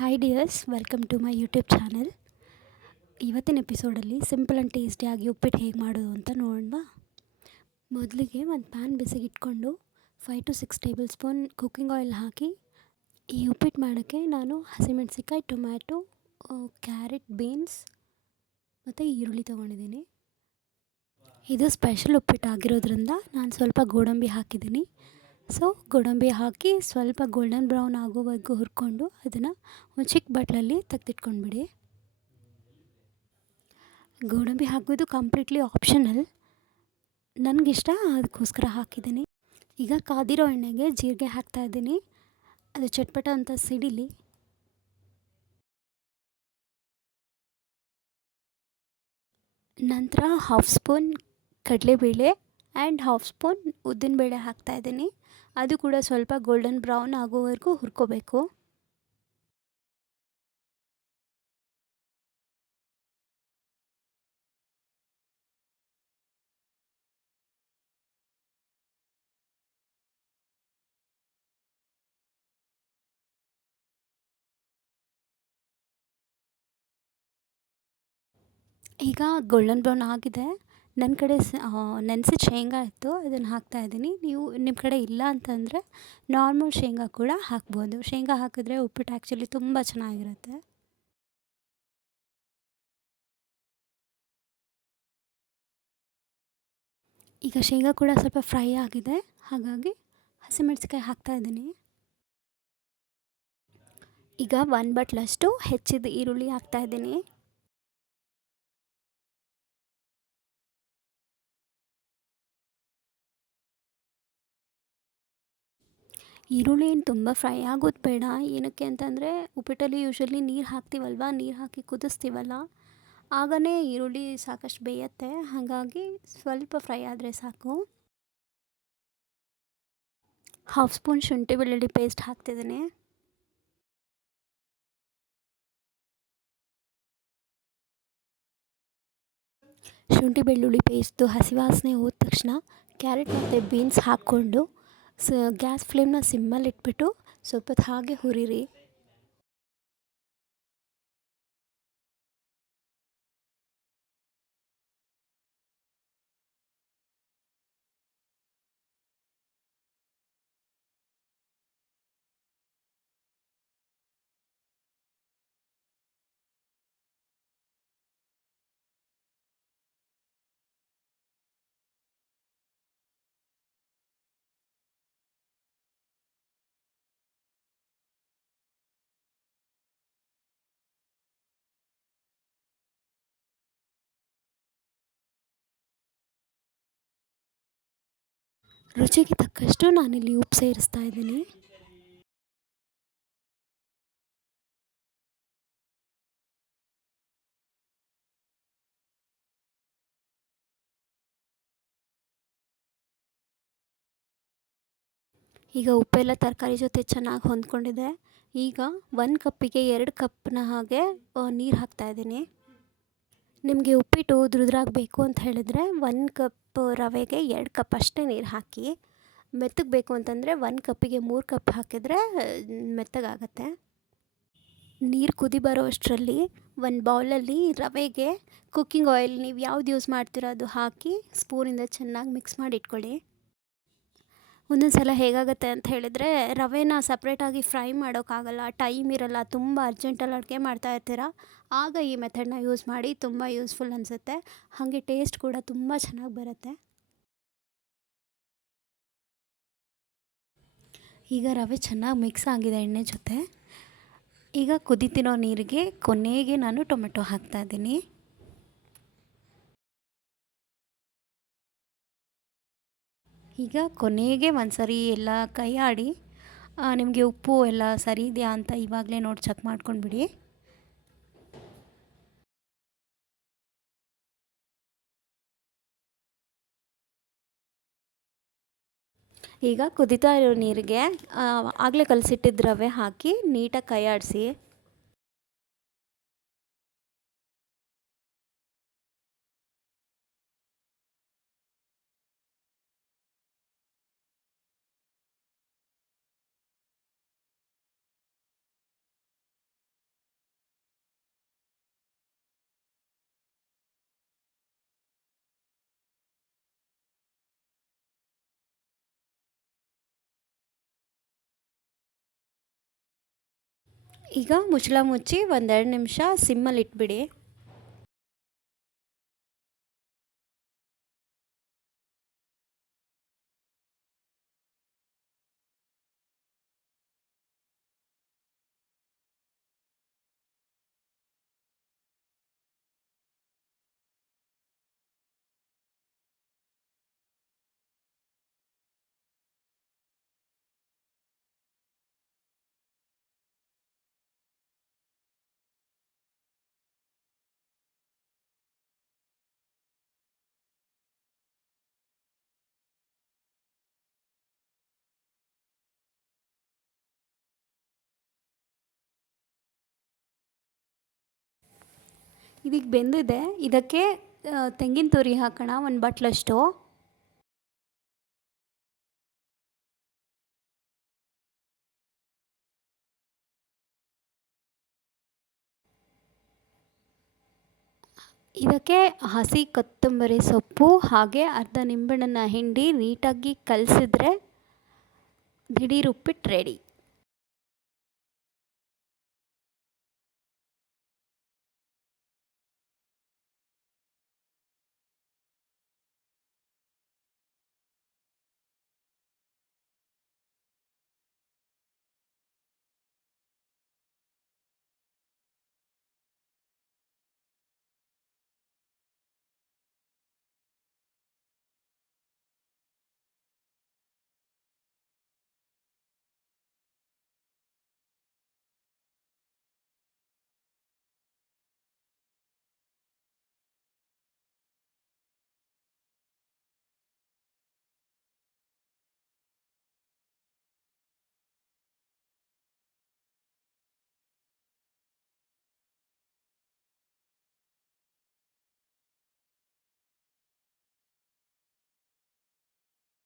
Hi dears, welcome to my YouTube channel. ಇವತ್ತಿನ ಎಪಿಸೋಡಲ್ಲಿ simple and ಟೇಸ್ಟಿಯಾಗಿ ಉಪ್ಪಿಟ್ಟು ಹೇಗೆ ಮಾಡೋದು ಅಂತ ನೋಡೋಣ. ಮೊದಲಿಗೆ ಒಂದು ಪ್ಯಾನ್ ಬಿಸಿಗೆ ಇಟ್ಕೊಂಡು 5 to 6 tablespoon cooking oil ಹಾಕಿ, ಈ ಉಪ್ಪಿಟ್ಟು ಮಾಡೋಕ್ಕೆ ನಾನು ಹಸಿಮೆಣಸಿಕಾಯಿ, ಟೊಮ್ಯಾಟೊ, ಕ್ಯಾರೆಟ್, ಬೀನ್ಸ್ ಮತ್ತು ಈರುಳ್ಳಿ ತೊಗೊಂಡಿದ್ದೀನಿ. ಇದು ಸ್ಪೆಷಲ್ ಉಪ್ಪಿಟ್ಟು ಆಗಿರೋದ್ರಿಂದ ನಾನು ಸ್ವಲ್ಪ ಗೋಡಂಬಿ ಹಾಕಿದ್ದೀನಿ. ಸೊ ಗೋಡಂಬಿ ಹಾಕಿ ಸ್ವಲ್ಪ ಗೋಲ್ಡನ್ ಬ್ರೌನ್ ಆಗೋವರೆಗೂ ಹುರ್ಕೊಂಡು ಅದನ್ನು ಒಂದು ಚಿಕ್ಕ ಬಟ್ಲಲ್ಲಿ ತೆಗೆದಿಟ್ಕೊಂಡ್ಬಿಡಿ. ಗೋಡಂಬಿ ಹಾಕೋದು ಕಂಪ್ಲೀಟ್ಲಿ ಆಪ್ಷನಲ್, ನನಗಿಷ್ಟ, ಅದಕ್ಕೋಸ್ಕರ ಹಾಕಿದ್ದೀನಿ. ಈಗ ಕಾದಿರೋ ಎಣ್ಣೆಗೆ ಜೀರಿಗೆ ಹಾಕ್ತಾಯಿದ್ದೀನಿ, ಅದು ಚಟ್ಪಟ ಅಂತ ಸಿಡಿಲಿ. ನಂತರ 1/2 ಸ್ಪೂನ್ ಕಡಲೆಬೇಳೆ ಆ್ಯಂಡ್ 1/2 ಸ್ಪೂನ್ ಉದ್ದಿನಬೇಳೆ ಹಾಕ್ತಾಯಿದ್ದೀನಿ. ಅದು ಕೂಡ ಸ್ವಲ್ಪ ಗೋಲ್ಡನ್ ಬ್ರೌನ್ ಆಗೋವರೆಗೂ ಹುರ್ಕೋಬೇಕು. ಈಗ ಗೋಲ್ಡನ್ ಬ್ರೌನ್ ಆಗಿದೆ. ನನ್ನ ಕಡೆ ನೆನೆಸಿದ ಶೇಂಗಾ ಇತ್ತು, ಅದನ್ನು ಹಾಕ್ತಾಯಿದ್ದೀನಿ. ನಿಮ್ಮ ಕಡೆ ಇಲ್ಲ ಅಂತಂದರೆ ನಾರ್ಮಲ್ ಶೇಂಗಾ ಕೂಡ ಹಾಕ್ಬೋದು. ಶೇಂಗಾ ಹಾಕಿದ್ರೆ ಉಪ್ಪಿಟ್ಟು ಆ್ಯಕ್ಚುಲಿ ತುಂಬ ಚೆನ್ನಾಗಿರುತ್ತೆ. ಈಗ ಶೇಂಗಾ ಕೂಡ ಸ್ವಲ್ಪ ಫ್ರೈ ಆಗಿದೆ, ಹಾಗಾಗಿ ಹಸಿಮೆಣಸಿಕಾಯಿ ಹಾಕ್ತಾಯಿದ್ದೀನಿ. ಈಗ 1 ಬಟ್ಲಷ್ಟು ಹೆಚ್ಚಿದ ಈರುಳ್ಳಿ ಹಾಕ್ತಾಯಿದ್ದೀನಿ. ಈರುಳ್ಳಿ ಏನು ತುಂಬ ಫ್ರೈ ಆಗೋದು ಬೇಡ. ಏನಕ್ಕೆ ಅಂತಂದರೆ ಉಪ್ಪಿಟ್ಟಲ್ಲಿ ಯೂಶ್ವಲಿ ನೀರು ಹಾಕ್ತೀವಲ್ವ, ನೀರು ಹಾಕಿ ಕುದಿಸ್ತೀವಲ್ಲ, ಆಗಲೇ ಈರುಳ್ಳಿ ಸಾಕಷ್ಟು ಬೇಯುತ್ತೆ. ಹಾಗಾಗಿ ಸ್ವಲ್ಪ ಫ್ರೈ ಆದರೆ ಸಾಕು. 1/2 ಸ್ಪೂನ್ ಶುಂಠಿ ಬೆಳ್ಳುಳ್ಳಿ ಪೇಸ್ಟ್ ಹಾಕ್ತಿದ್ದೀನಿ. ಶುಂಠಿ ಬೆಳ್ಳುಳ್ಳಿ ಪೇಸ್ಟ್ದು ಹಸಿ ವಾಸನೆ ಹೋದ ತಕ್ಷಣ ಕ್ಯಾರೆಟ್ ಮತ್ತು ಬೀನ್ಸ್ ಹಾಕ್ಕೊಂಡು ಗ್ಯಾಸ್ ಫ್ಲೇಮ್ನ ಸಿಮ್ಮಲ್ಲಿ ಇಟ್ಬಿಟ್ಟು ಸ್ವಲ್ಪ ಹೊತ್ತು ಹಾಗೆ ಹುರಿರಿ. ರುಚಿಗೆ ತಕ್ಕಷ್ಟು ನಾನಿಲ್ಲಿ ಉಪ್ಪು ಸೇರಿಸ್ತಾ ಇದ್ದೀನಿ. ಈಗ ಉಪ್ಪೆಲ್ಲ ತರಕಾರಿ ಜೊತೆ ಚೆನ್ನಾಗಿ ಹೊಂದ್ಕೊಂಡಿದೆ. ಈಗ 1 ಕಪ್ಪಿಗೆ 2 ಕಪ್ನ ಹಾಗೆ ನೀರು ಹಾಕ್ತಾಯಿದ್ದೀನಿ. ನಿಮಗೆ ಉಪ್ಪಿಟ್ಟು ಉದುರುದ್ರಾಗಿ ಬೇಕು ಅಂತ ಹೇಳಿದ್ರೆ 1 ಕಪ್ ರವೆಗೆ 2 ಕಪ್ ಅಷ್ಟೇ ನೀರು ಹಾಕಿ. ಮೆತ್ತಗೆ ಬೇಕು ಅಂತಂದರೆ 1 ಕಪ್ಪಿಗೆ 3 ಕಪ್ ಹಾಕಿದರೆ ಮೆತ್ತಗಾಗತ್ತೆ. ನೀರು ಕುದಿ ಬರೋ ಅಷ್ಟರಲ್ಲಿ ಒಂದು ಬೌಲಲ್ಲಿ ರವೆಗೆ ಕುಕ್ಕಿಂಗ್ ಆಯಿಲ್ ನೀವು ಯಾವ್ದು ಯೂಸ್ ಮಾಡ್ತೀರೋ ಅದು ಹಾಕಿ ಸ್ಪೂನಿಂದ ಚೆನ್ನಾಗಿ ಮಿಕ್ಸ್ ಮಾಡಿ ಇಟ್ಕೊಳ್ಳಿ. ಒಂದೊಂದು ಸಲ ಹೇಗಾಗುತ್ತೆ ಅಂತ ಹೇಳಿದರೆ ರವೆನ ಸಪ್ರೇಟಾಗಿ ಫ್ರೈ ಮಾಡೋಕ್ಕಾಗಲ್ಲ, ಟೈಮ್ ಇರಲ್ಲ, ತುಂಬ ಅರ್ಜೆಂಟಲ್ಲಿ ಅಡುಗೆ ಮಾಡ್ತಾ ಇರ್ತೀರ, ಆಗ ಈ ಮೆಥಡನ್ನ ಯೂಸ್ ಮಾಡಿ, ತುಂಬ ಯೂಸ್ಫುಲ್ ಅನಿಸುತ್ತೆ. ಹಾಗೆ ಟೇಸ್ಟ್ ಕೂಡ ತುಂಬ ಚೆನ್ನಾಗಿ ಬರುತ್ತೆ. ಈಗ ರವೆ ಚೆನ್ನಾಗಿ ಮಿಕ್ಸ್ ಆಗಿದೆ ಎಣ್ಣೆ ಜೊತೆ. ಈಗ ಕುದೀತಿರೋ ನೀರಿಗೆ ಕೊನೆಗೆ ನಾನು ಟೊಮೆಟೊ ಹಾಕ್ತಾಯಿದ್ದೀನಿ. ಈಗ ಕೊನೆಗೆ ಒಂದು ಸರಿ ಎಲ್ಲ ಕೈ ಆಡಿ ನಿಮಗೆ ಉಪ್ಪು ಎಲ್ಲ ಸರಿ ಇದೆಯಾ ಅಂತ ಇವಾಗಲೇ ನೋಡಿ ಚೆಕ್ ಮಾಡ್ಕೊಂಡ್ಬಿಡಿ. ಈಗ ಕುದೀತಾ ಇರೋ ನೀರಿಗೆ ಆಗಲೇ ಕಲಸಿಟ್ಟಿದ್ದ ರವೆ ಹಾಕಿ ನೀಟಾಗಿ ಕೈ ಆಡಿಸಿ. ಈಗ ಮುಚ್ಚಳ ಮುಚ್ಚಿ ಒಂದೆರಡು ನಿಮಿಷ ಸಿಮ್ಮಲ್ಲಿ ಇಟ್ಬಿಡಿ. ಇದೀಗ ಬೆಂದಿದೆ. ಇದಕ್ಕೆ ತೆಂಗಿನ ತುರಿ ಹಾಕೋಣ, ಒಂದು ಬಟ್ಲಷ್ಟು. ಇದಕ್ಕೆ ಹಸಿ ಕೊತ್ತಂಬರಿ ಸೊಪ್ಪು ಹಾಗೆ ಅರ್ಧ ನಿಂಬೆಹಣ್ಣನ್ನು ಹಿಂಡಿ ನೀಟಾಗಿ ಕಲಸಿದ್ರೆ ದಿಢೀರ್ ಉಪ್ಪಿಟ್ಟು ರೆಡಿ.